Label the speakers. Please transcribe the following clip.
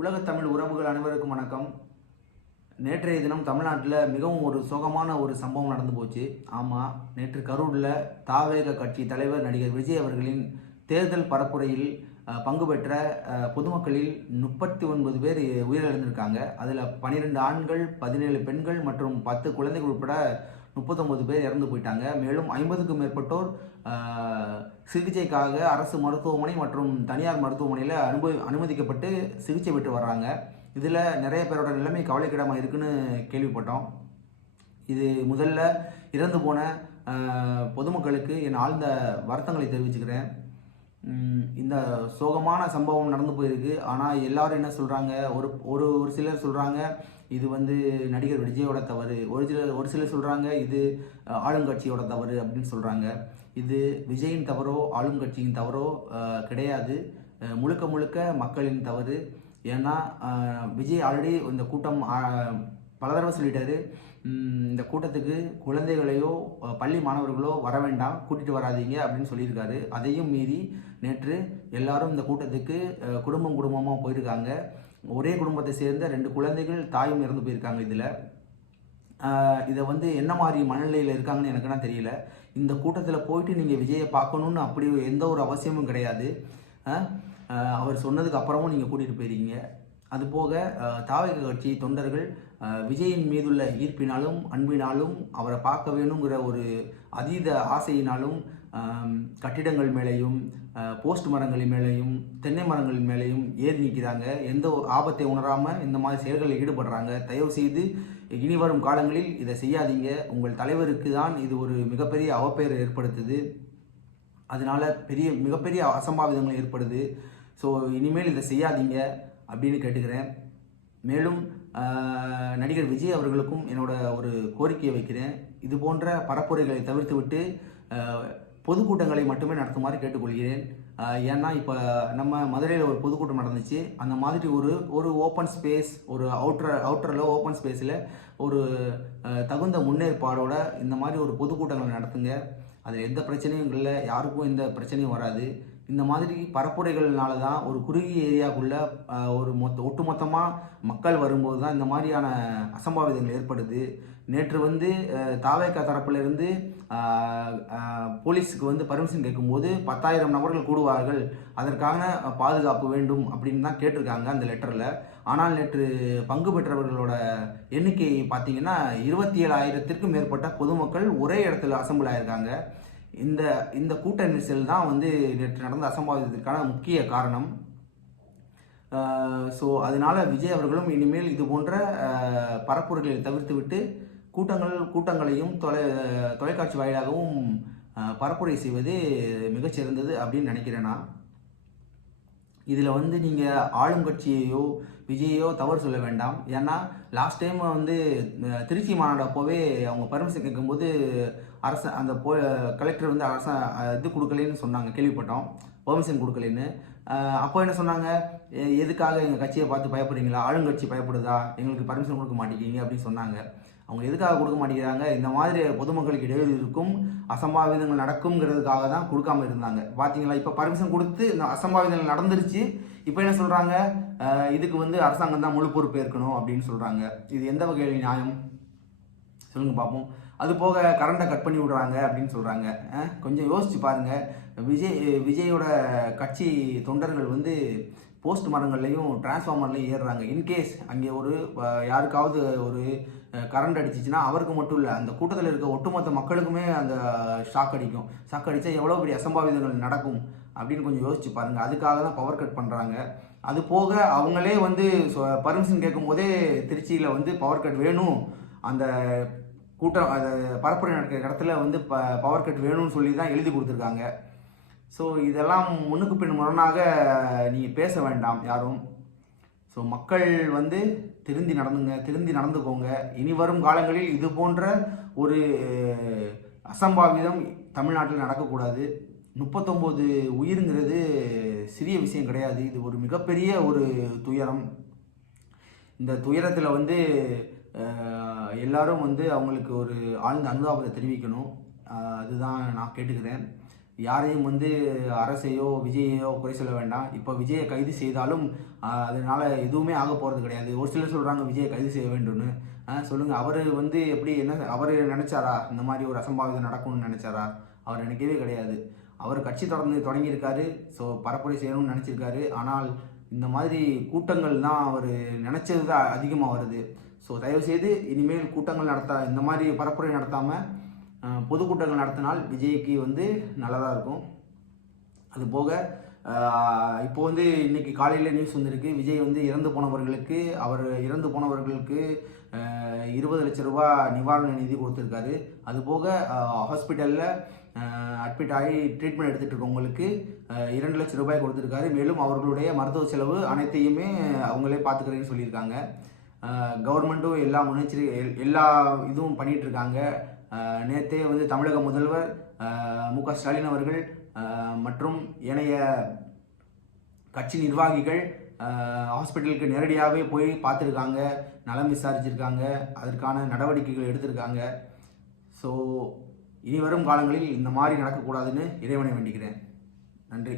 Speaker 1: உலகத் தமிழ் உறவுகள் அனைவருக்கும் வணக்கம். நேற்றைய தினம் தமிழ்நாட்டில் மிகவும் ஒரு சோகமான ஒரு சம்பவம் நடந்து போச்சு. ஆமாம் நேற்று கரூரில் தாவேக கட்சி தலைவர் நடிகர் விஜய் அவர்களின் தேர்தல் பரப்புரையில் பங்கு பெற்ற பொதுமக்களில் முப்பத்தி ஒன்பது பேர் உயிரிழந்திருக்காங்க. அதில் பன்னிரெண்டு ஆண்கள் பதினேழு பெண்கள் மற்றும் பத்து குழந்தைகள் உட்பட முப்பத்தொம்பது பேர் இறந்து போயிட்டாங்க. மேலும் ஐம்பதுக்கும் மேற்பட்டோர் சிகிச்சைக்காக அரசு மருத்துவமனை மற்றும் தனியார் மருத்துவமனையில் அனுபவி அனுமதிக்கப்பட்டு சிகிச்சை பெற்று வர்றாங்க. இதில் நிறைய பேரோட நிலைமை கவலைக்கிடமாக இருக்குன்னு கேள்விப்பட்டோம். இது முதல்ல இறந்து போன பொதுமக்களுக்கு என் ஆழ்ந்த வருத்தங்களை தெரிவிச்சுக்கிறேன். இந்த சோகமான சம்பவம் நடந்து போயிருக்கு. ஆனால் எல்லாரும் என்ன சொல்கிறாங்க ஒரு ஒரு ஒரு சிலர் சொல்கிறாங்க இது வந்து நடிகர் விஜயோட தவறு. ஒரு சிலர் ஒரு சிலர் சொல்கிறாங்க இது ஆளுங்கட்சியோட தவறு அப்படின்னு சொல்கிறாங்க இது விஜயின் தவறோ ஆளுங்கட்சியின் தவறோ கிடையாது. முழுக்க முழுக்க மக்களின் தவறு. ஏன்னா விஜய் ஆல்ரெடி இந்த கூட்டம் பல தடவை சொல்லிட்டாரு. இந்த கூட்டத்துக்கு குழந்தைகளையோ பள்ளி மாணவர்களோ வர வேண்டாம் கூட்டிகிட்டு வராதீங்க அப்படின்னு சொல்லியிருக்காரு. அதையும் மீறி நேற்று எல்லாரும் இந்த கூட்டத்துக்கு குடும்பம் குடும்பமாக போயிருக்காங்க. ஒரே குடும்பத்தை சேர்ந்த ரெண்டு குழந்தைகள் தாயும் இறந்து போயிருக்காங்க இதில். இதை வந்து என்ன மாதிரி மனநிலையில் இருக்காங்கன்னு எனக்குன்னா தெரியல. இந்த கூட்டத்தில் போயிட்டு நீங்கள் விஜயை பார்க்கணுன்னு அப்படி எந்த ஒரு அவசியமும் கிடையாது. அவர் சொன்னதுக்கு அப்புறமும் நீங்கள் கூட்டிகிட்டு போயிருக்கீங்க. அதுபோக தாவக கட்சி தொண்டர்கள் விஜயின் மீதுள்ள ஈர்ப்பினாலும் அன்பினாலும் அவரை பார்க்க வேணுங்கிற ஒரு அதீத ஆசையினாலும் கட்டிடங்கள் மேலேயும் போஸ்ட் மரங்களின் மேலேயும் தென்னை மரங்களின் மேலேயும் ஏறி நிற்கிறாங்க. எந்த ஒரு ஆபத்தை உணராமல் இந்த மாதிரி செயல்களில் ஈடுபடுறாங்க. தயவு செய்து இனி வரும் காலங்களில் இதை செய்யாதீங்க. உங்கள் தலைவருக்கு தான் இது ஒரு மிகப்பெரிய அவப்பெயரை ஏற்படுத்துது. அதனால பெரிய மிகப்பெரிய அசம்பாவிதங்கள் ஏற்படுது. ஸோ இனிமேல் இதை செய்யாதீங்க அப்படின்னு கேட்டுக்கிறேன். மேலும் நடிகர் விஜய் அவர்களுக்கும் என்னோட ஒரு கோரிக்கையை வைக்கிறேன். இது போன்ற பரப்புரைகளை தவிர்த்துவிட்டு பொதுக்கூட்டங்களை மட்டுமே நடத்துமாறு கேட்டுக்கொள்கிறேன். ஏன்னா இப்போ நம்ம மதுரையில் ஒரு பொதுக்கூட்டம் நடந்துச்சு. அந்த மாதிரி ஒரு ஒரு ஓப்பன் ஸ்பேஸ் ஒரு அவுட்டர் அவுட்டரில் ஓப்பன் ஸ்பேஸில் ஒரு தகுந்த முன்னேற்பாடோட இந்த மாதிரி ஒரு பொதுக்கூட்டங்களை நடத்துங்க. அதில் எந்த பிரச்சனையும் இல்லை. யாருக்கும் எந்த பிரச்சனையும் வராது. இந்த மாதிரி பரப்புரைகள்னால தான் ஒரு குறுகிய ஏரியாக்குள்ள ஒரு மொத்த ஒட்டுமொத்தமாக மக்கள் வரும்போது தான் இந்த மாதிரியான அசம்பாவிதங்கள் ஏற்படுது. நேற்று வந்து தாவேக்கா தரப்பிலிருந்து போலீஸுக்கு வந்து பர்மிஷன் கேட்கும்போது பத்தாயிரம் நபர்கள் கூடுவார்கள். அதற்கான பாதுகாப்பு வேண்டும் அப்படின்னு தான் கேட்டிருக்காங்க அந்த லெட்டரில் ஆனால் நேற்று பங்கு பெற்றவர்களோட எண்ணிக்கை பார்த்தீங்கன்னா இருபத்தி ஏழாயிரத்திற்கும் மேற்பட்ட பொதுமக்கள் ஒரே இடத்துல அசம்பிள் ஆயிருக்காங்க. இந்த இந்த கூட்ட நெரிசல் தான் வந்து நேற்று நடந்த அசம்பாவிதத்திற்கான முக்கிய காரணம். ஸோ அதனால விஜய் அவர்களும் இனிமேல் இது போன்ற பரப்புரைகளை தவிர்த்துவிட்டு கூட்டங்கள் கூட்டங்களையும் தொலை தொலைக்காட்சி வாயிலாகவும் பரப்புரை செய்வது மிகச்சிறந்தது அப்படின்னு நினைக்கிறேன் நான். இதில் வந்து நீங்கள் ஆளும் விஜயோ தவறு சொல்ல வேண்டாம். ஏன்னா லாஸ்ட் டைம் வந்து திருச்சி மாநாடு அப்போவே அவங்க பர்மிஷன் கேட்கும்போது அரசு அந்த போ கலெக்டர் வந்து அரச இது கொடுக்கலன்னு சொன்னாங்க கேள்விப்பட்டோம். பெர்மிஷன் கொடுக்கலன்னு. அப்போ என்ன சொன்னாங்க? எ- எதுக்காக எங்கள் கட்சியை பார்த்து பயப்படுறீங்களா? ஆளுங்கட்சி பயப்படுதா? எங்களுக்கு பர்மிஷன் கொடுக்க மாட்டேங்கிறீங்க அப்படின்னு சொன்னாங்க. அவங்க எதுக்காக கொடுக்க மாட்டேங்கிறாங்க? இந்த மாதிரி பொதுமக்களுக்கு இடையூறு இருக்கும். அசம்பாவிதங்கள் நடக்குங்கிறதுக்காக தான் கொடுக்காம இருந்தாங்க. பார்த்தீங்களா இப்போ பர்மிஷன் கொடுத்து இந்த அசம்பாவிதங்கள் நடந்துருச்சு. இப்போ என்ன சொல்கிறாங்க இதுக்கு வந்து அரசாங்கம் தான் முழு பொறுப்பு ஏற்கணும் அப்படின்னு சொல்கிறாங்க இது எந்த வகையில் நியாயம்? சொல்லுங்கள் பார்ப்போம் அது போக கரண்ட்டை கட் பண்ணி விடுறாங்க அப்படின்னு சொல்கிறாங்க கொஞ்சம் யோசிச்சு பாருங்கள் விஜய் விஜயோட கட்சி தொண்டர்கள் வந்து போஸ்ட் மரங்கள்லையும் டிரான்ஸ்ஃபார்மர்லையும் ஏறுறாங்க. இன்கேஸ் அங்கே ஒரு யாருக்காவது ஒரு கரண்ட் அடிச்சிச்சுன்னா அவருக்கு மட்டும் இல்லை அந்த கூட்டத்தில் இருக்க ஒட்டுமொத்த மக்களுக்குமே அந்த ஷாக் அடிக்கும். ஷாக் அடித்தா எவ்வளோ பெரிய அசம்பாவிதங்கள் நடக்கும் அப்படின்னு கொஞ்சம் யோசிச்சு பாருங்கள் அதுக்காக தான் பவர் கட் பண்ணுறாங்க அது போக அவங்களே வந்து பர்மிஷன் கேட்கும் போதே திருச்சியில் வந்து பவர் கட் வேணும். அந்த கூட்டம் அந்த பரப்புரை நடக்கிற இடத்துல வந்து ப பவர் கட் வேணும்னு சொல்லி தான் எழுதி கொடுத்துருக்காங்க. ஸோ இதெல்லாம் முன்னுக்கு பின் முரணாக நீங்கள் பேச வேண்டாம் யாரும். ஸோ மக்கள் வந்து திருந்தி நடந்துங்க திருந்தி நடந்துக்கோங்க. இனி வரும் காலங்களில் இது போன்ற ஒரு அசம்பாவிதம் தமிழ்நாட்டில் நடக்கக்கூடாது. முப்பத்தொம்போது உயிருங்கிறது சிறிய விஷயம் கிடையாது. இது ஒரு மிகப்பெரிய ஒரு துயரம். இந்த துயரத்தில் வந்து எல்லாரும் வந்து அவங்களுக்கு ஒரு ஆழ்ந்த அனுதாபத்தை தெரிவிக்கணும். அதுதான் நான் கேட்டுக்கிறேன். யாரையும் வந்து அரசையோ விஜயையோ குறை சொல்ல வேண்டாம். இப்போ விஜயை கைது செய்தாலும் அதனால் எதுவுமே ஆக போகிறது கிடையாது. ஒரு சிலர் சொல்கிறாங்க விஜயை கைது செய்ய வேண்டும்னு. சொல்லுங்கள் அவர் வந்து எப்படி என்ன அவர் நினைச்சாரா? இந்த மாதிரி ஒரு அசம்பாவிதம் நடக்கும்னு நினைச்சாரா? அவர் நினைக்கவே கிடையாது. அவர் கட்சி தொடர்ந்து தொடங்கியிருக்காரு. ஸோ பரப்புரை செய்யணும்னு நினச்சிருக்காரு. ஆனால் இந்த மாதிரி கூட்டங்கள் தான் அவர் நினச்சது தான் அதிகமாக வருது. ஸோ தயவுசெய்து இனிமேல் கூட்டங்கள் நடத்த இந்த மாதிரி பரப்புரை நடத்தாமல் பொதுக்கூட்டங்கள் நடத்தினால் விஜய்க்கு வந்து நல்லதாக இருக்கும். அது போக இப்போ வந்து இன்னைக்கு காலையில் நியூஸ் வந்திருக்கு. விஜய் வந்து இறந்து போனவர்களுக்கு அவர் இறந்து போனவர்களுக்கு இருபது லட்ச ரூபா நிவாரண நிதி கொடுத்துருக்காரு. அது போக ஹாஸ்பிட்டலில் அட்மிட் ஆகி ட்ரீட்மெண்ட் எடுத்துகிட்டு இருக்கவங்களுக்கு இரண்டு லட்சம் ரூபாய் கொடுத்துருக்காரு. மேலும் அவர்களுடைய மருத்துவ செலவு அனைத்தையுமே அவங்களே பார்த்துக்கிறேன்னு சொல்லியிருக்காங்க. கவர்மெண்ட்டும் எல்லா முன்னெச்சரி எல்லா இதுவும் பண்ணிகிட்ருக்காங்க நேற்றே வந்து தமிழக முதல்வர் மு க ஸ்டாலின் அவர்கள் மற்றும் ஏனைய கட்சி நிர்வாகிகள் ஹாஸ்பிட்டலுக்கு நேரடியாகவே போய் பார்த்துருக்காங்க நலம் விசாரிச்சிருக்காங்க அதற்கான நடவடிக்கைகள் எடுத்திருக்காங்க. ஸோ இனி வரும் காலங்களில் இந்த மாதிரி நடக்கக்கூடாதுன்னு இறைவனை வேண்டிக்கிறேன். நன்றி.